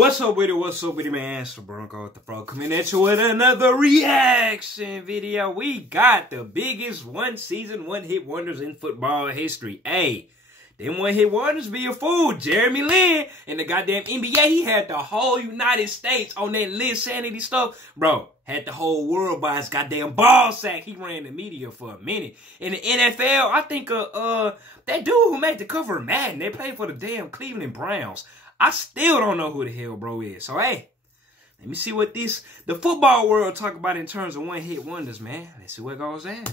What's up with it? What's up with it, man? It's the Bronco with the Frog coming at you with another reaction video. We got the biggest one-season, one-hit wonders in football history. Hey, them one-hit wonders be a fool. Jeremy Lin in the goddamn NBA, he had the whole United States on that Linsanity stuff. Bro, had the whole world by his goddamn ball sack. He ran the media for a minute. In the NFL, I think that dude who made the cover of Madden, they played for the damn Cleveland Browns. I still don't know who the hell bro is. So, hey, let me see what the football world talk about in terms of one-hit wonders, man. Let's see what goes there.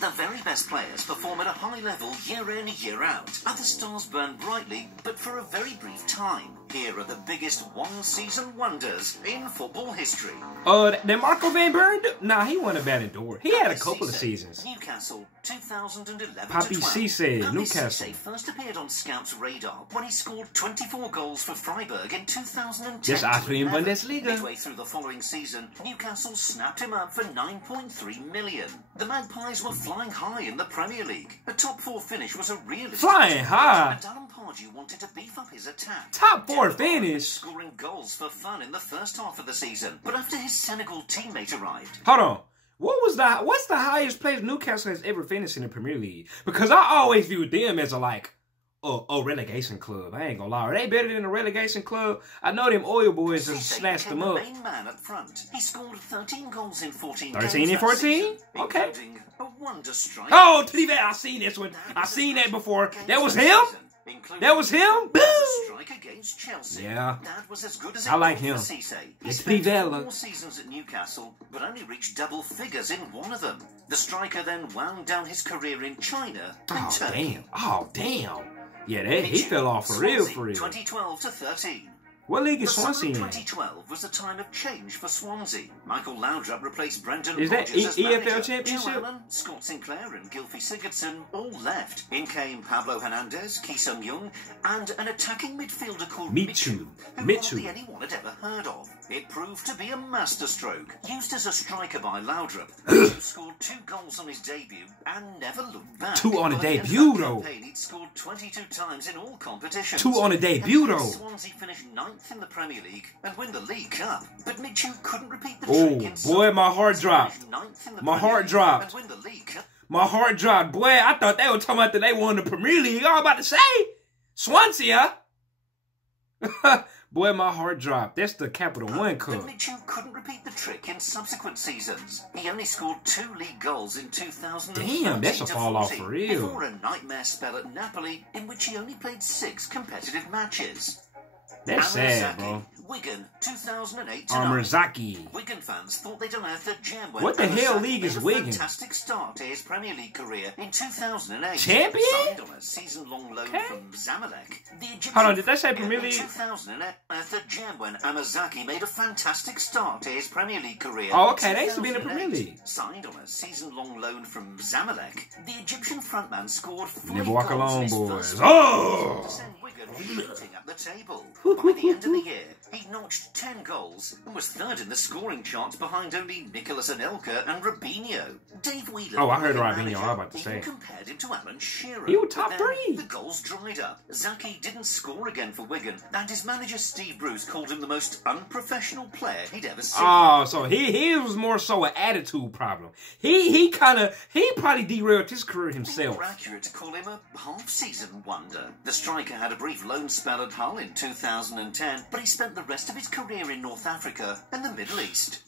The very best players perform at a high level year in, year out. Other stars burn brightly, but for a very brief time. Here are the biggest one-season wonders in football history. Then Marco Van Buren? Nah, he won a Ballon d'Or. He had a couple of seasons. Newcastle, 2011 Poppy to 12. Cisse, Newcastle. Cisse first appeared on scouts' radar when he scored 24 goals for Freiburg in 2010. Just Austrian Bundesliga. Midway through the following season, Newcastle snapped him up for 9.3 million. The Magpies were flying high in the Premier League. A top four finish was a realistic. Flying high. And Alan Pardew wanted to beef up his attack. Top four finish. Scoring goals for fun in the first half of the season, but after his Senegal teammate arrived. Hold on. What's the highest place Newcastle has ever finished in the Premier League? Because I always viewed them as a relegation club. I ain't gonna lie. Are they better than a relegation club? I know them oil boys just snatched them up. The main man up front. He scored 13 goals in 14 games. 13 and 14? Okay. A wonder strike. Oh, TV, I seen this one. I seen that before. That was him? That was him? Boom! Strike against Chelsea. Yeah. That was as good as I like him. He spent 4 seasons at Newcastle, but only reached double figures in one of them. The striker then wound down his career in China and Turkey. Damn. Oh, damn. Yeah, he fell off for real, for real. 2012 to 13. What league is Swansea in? 2012 was a time of change for Swansea. Michael Laudrup replaced Brendan Is that Rodgers as manager. EFL Championship? Joe Allen, Scott Sinclair and Gylfi Sigurdsson all left. In came Pablo Hernandez, Ki Sung-young, and an attacking midfielder called Michu, who hardly anyone had ever heard of. It proved to be a masterstroke. Used as a striker by Laudrup, Michu scored 2 goals on his debut and never looked back. 2 on a debut, though. He'd scored 22 times in all competitions. 2 on a debut, though. Swansea finished 9th in the Premier League and win the League Cup. But Michu couldn't repeat the trick. Oh, boy, my heart dropped. My heart dropped. And win the League Cup. My heart dropped. Boy, I thought they were talking about that they won the Premier League. I was about to say, Swansea, huh? Boy, my heart dropped. That's the Capital One Cup. But Michu couldn't repeat the trick in subsequent seasons. He only scored 2 league goals in 2013. Damn, that's a fall off for real. Before a nightmare spell at Napoli, in which he only played 6 competitive matches. That's sad, bro. Wigan, 2008 Amarzaki. Wigan fans thought they'd unearthed a gem. What the hell league is Wigan? Fantastic start to his Premier League career in 2008. Champion? Signed on a season-long loan from Zamalek. Hold on, did they say Premier League? In 2008, unearthed a gem when Amarzaki made a fantastic start to his Premier League career. Oh, okay, they used to be in the Premier League. Signed on a season-long loan from Zamalek, the Egyptian frontman scored 3 Never walk goals alone, in his boys. first Oh! to send Wigan shooting up the table. By the end of the year, he notched 10 goals and was 3rd in the scoring charts behind only Nicolas Anelka and Robinho. Dave Whelan. Oh, I heard Robinho. I was about to say. Compared him to Alan Shearer. He was top 3. The goals dried up. Zaki didn't score again for Wigan, and his manager Steve Bruce called him the most unprofessional player he'd ever seen. Oh, so he was more so an attitude problem. He probably derailed his career himself. More accurate to call him a half-season wonder. The striker had a brief loan spell at Hull in 2010, but he spent the rest of his career in North Africa and the Middle East.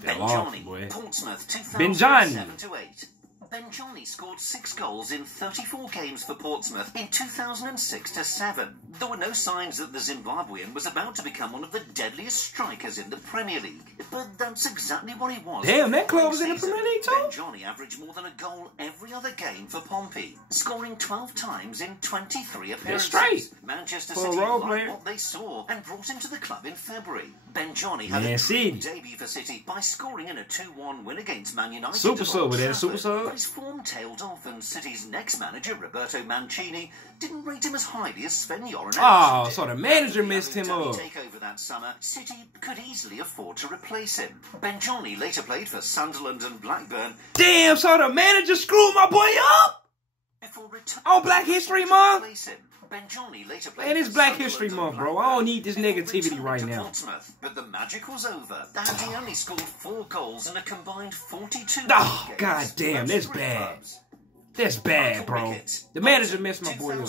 Benjani, Portsmouth, 2007-8. Benjani scored 6 goals in 34 games for Portsmouth in 2006-7. There were no signs that the Zimbabwean was about to become one of the deadliest strikers in the Premier League, but that's exactly what he was. Damn, that club was in the Premier League too? Benjani averaged more than a goal every other game for Pompey, scoring 12 times in 23 appearances. That's straight. Manchester City liked what they saw and brought him to the club in February. Benjani had a great debut for City by scoring in a 2-1 win against Man United. Super sub with that, super sub. His form tailed off, and City's next manager, Roberto Mancini, didn't rate him as highly as Sven Göran Eriksson. Oh, so the manager missed him up. Take over that summer, City could easily afford to replace him. Benjani later played for Sunderland and Blackburn. Damn, so the manager screwed my boy up? On Black History Month? Benjani later played Man, it's Black History Month, bro. I don't need this negativity right now. But the magic was over, and he only scored 4 goals in a combined 42 Oh, games. god damn, that's bad. That's bad, bro. The manager messed my boy up.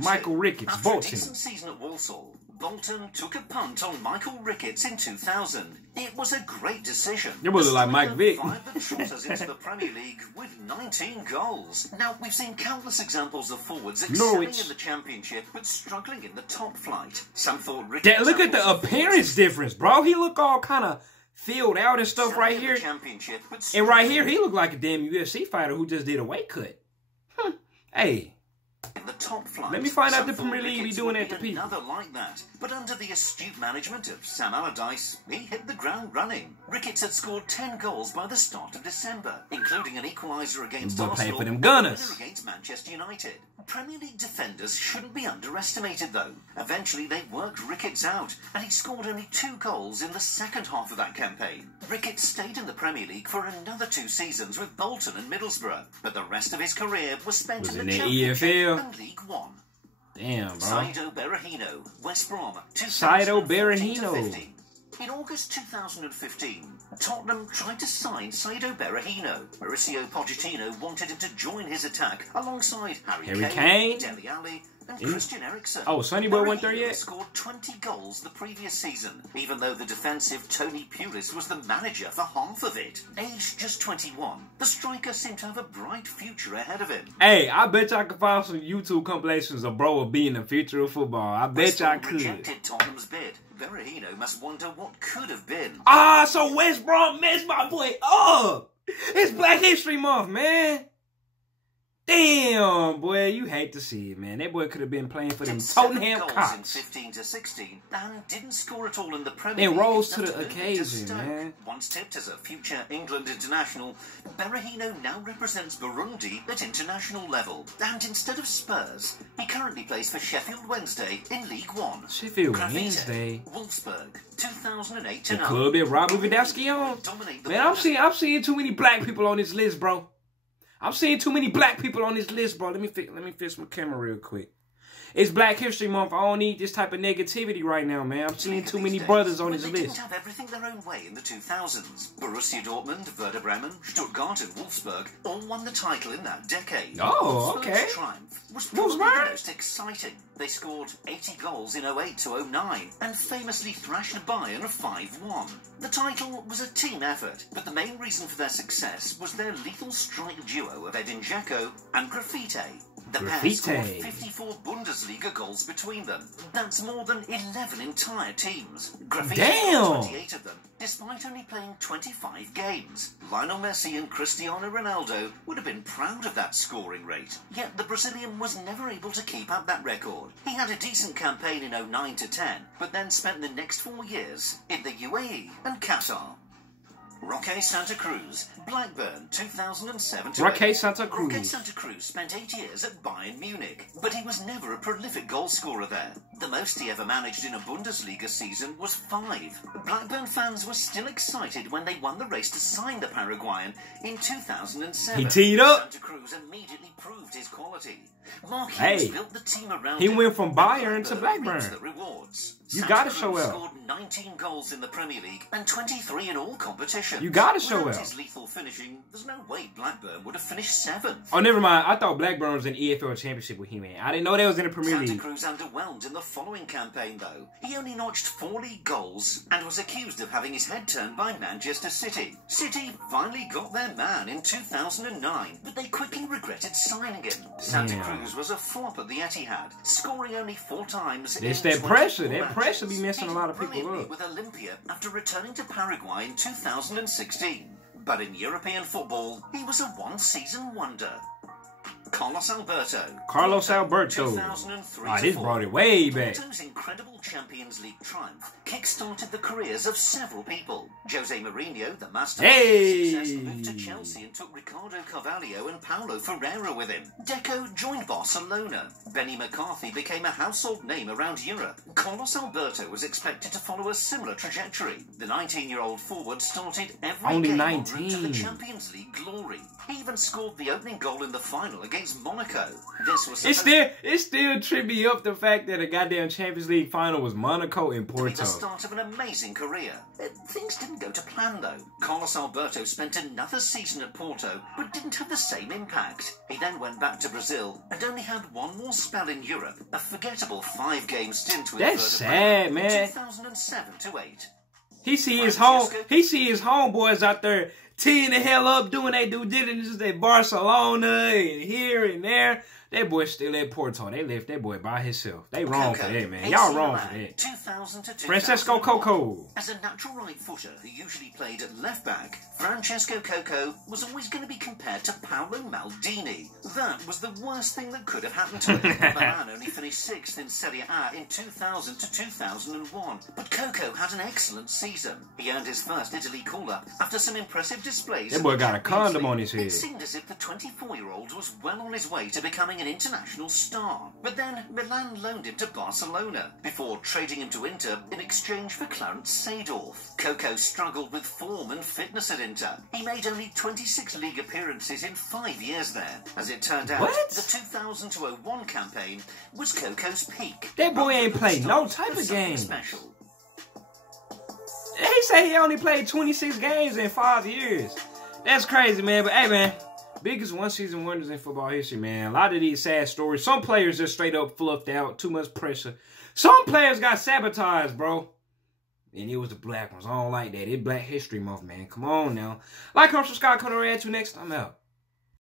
Michael Ricketts, After a Bolton. decent season at Walsall, Bolton took a punt on Michael Ricketts in 2000. It was a great decision. You look like Mike Vick. Fired the Trotters into the Premier League with 19 goals. Now, we've seen countless examples of forwards excelling in the Championship but struggling in the top flight. Some thought Ricketts... Look at the appearance difference, bro. He look all kind of filled out and stuff right here. And right here, he looked like a damn UFC fighter who just did a weight cut. Hey. In the top flight, let me find out the Premier League be doing that to people. Another like that. But under the astute management of Sam Allardyce, he hit the ground running. Ricketts had scored 10 goals by the start of December, including an equaliser against Arsenal for them and Gunners. against Manchester United. Premier League defenders shouldn't be underestimated, though. Eventually, they worked Ricketts out, and he scored only 2 goals in the second half of that campaign. Ricketts stayed in the Premier League for another 2 seasons with Bolton and Middlesbrough, but the rest of his career was spent in the Championship and League One. Damn, bro. Saido Berahino, West Brom, Saido Berahino. In August 2015, Tottenham tried to sign Saido Berahino. Mauricio Pochettino wanted him to join his attack alongside Harry Kane, Dele Alli, and Christian Eriksen. Oh, Sonny Boy went there yet? Scored 20 goals the previous season, even though the defensive Tony Pulis was the manager for half of it. Aged just 21, the striker seemed to have a bright future ahead of him. Hey, I bet y'all could find some YouTube compilations of bro being the future of football. I bet y'all could. Rejected Tottenham's bid. Berahino must wonder what could have been. Ah, so West Brom messed my boy up. It's Black History Month, man. Damn, boy, you hate to see it, man. That boy could have been playing for them Tottenham Cops. 15 to 16, and didn't score at all in the Premier League. They rose to the occasion, man. Once tipped as a future England international, Berahino now represents Burundi at international level. And instead of Spurs, he currently plays for Sheffield Wednesday in League One. Sheffield Wednesday. Wolfsburg, 2008 the club that Rob Lewandowski on. Man, I'm seeing too many black people on this list, bro. I'm seeing too many black people on this list, bro. Let me fix my camera real quick. It's Black History Month. I don't need this type of negativity right now, man. I'm seeing too many brothers on this list. They didn't have everything their own way in the 2000s. Borussia Dortmund, Werder Bremen, Stuttgart and Wolfsburg all won the title in that decade. Oh, okay. Wolfsburg's triumph was probably the most exciting. They scored 80 goals in 08 to 09 and famously thrashed Bayern 5-1. The title was a team effort, but the main reason for their success was their lethal strike duo of Edin Dzeko and Grafite. The pair scored 54 Bundesliga goals between them. That's more than 11 entire teams. Grafite scored 28 of them, despite only playing 25 games. Lionel Messi and Cristiano Ronaldo would have been proud of that scoring rate. Yet the Brazilian was never able to keep up that record. He had a decent campaign in 09 to 10, but then spent the next 4 years in the UAE and Qatar. Roque Santa Cruz, Blackburn, 2007 to Roque Santa Cruz. Roque Santa Cruz spent 8 years at Bayern Munich, but he was never a prolific goal scorer there. The most he ever managed in a Bundesliga season was 5. Blackburn fans were still excited when they won the race to sign the Paraguayan in 2007. He teed up. Santa Cruz immediately proved his quality. Mark Hughes built the team around him. He went from Bayern to Blackburn. The rewards. You gotta show out. Scored 19 goals in the Premier League and 23 in all competitions. You gotta show Without out. his lethal finishing, there's no way Blackburn would have finished 7th. Oh, never mind. I thought Blackburn was in the EFL Championship with him, man. I didn't know they was in the Premier League. Santa Cruz underwhelmed in the following campaign, though. He only notched 4 league goals and was accused of having his head turned by Manchester City. City finally got their man in 2009, but they quickly regretted signing him. Santa Cruz was a flop at the Etihad, scoring only 4 times. It's that pressure. That pressure be messing a lot of people up. With Olympia after returning to Paraguay in 2016. But in European football, he was a one-season wonder. Carlos Alberto. 2003 this brought it way back. Porto's incredible Champions League triumph kick-started the careers of several people. Jose Mourinho, the master of success, moved to Chelsea and took Ricardo Carvalho and Paulo Ferreira with him. Deco joined Barcelona. Benny McCarthy became a household name around Europe. Carlos Alberto was expected to follow a similar trajectory. The 19-year-old forward started every game en route to the Champions League glory. He even scored the opening goal in the final against against Monaco. This was it still tripped me up the fact that a goddamn Champions League final was Monaco and Porto. The start of an amazing career. Things didn't go to plan though. Carlos Alberto spent another season at Porto, but didn't have the same impact. He then went back to Brazil and only had one more spell in Europe, a forgettable 5-game stint with That's sad, man. 2007 to 8. He see his homeboys out there teeing the hell up, doing their due diligence at Barcelona and here and there. That boy still at Porto. They left that boy by himself. They wrong for that, man. Y'all wrong for that. 2000 to 2004. Francesco Coco. As a natural right footer who usually played at left back, Francesco Coco was always going to be compared to Paolo Maldini. That was the worst thing that could have happened to him. Milan only finished 6th in Serie A in 2000 to 2001. But Coco had an excellent season. He earned his first Italy call-up after some impressive displays. That boy got a condom on his head. It seemed as if the 24-year-old was well on his way to becoming an international star. But then Milan loaned him to Barcelona before trading him to Inter in exchange for Clarence Seedorf. Coco struggled with form and fitness at Inter. He made only 26 league appearances in 5 years there. As it turned out, the 2000 to 01 campaign was Coco's peak. That boy ain't played no type of game. Special. He said he only played 26 games in 5 years. That's crazy, man. But hey, man, biggest one-season wonders in football history, man. A lot of these sad stories. Some players just straight up fluffed out. Too much pressure. Some players got sabotaged, bro. And it was the black ones. I don't like that. It's Black History Month, man. Come on now. Like, comment, subscribe, come to react to next. I'm out.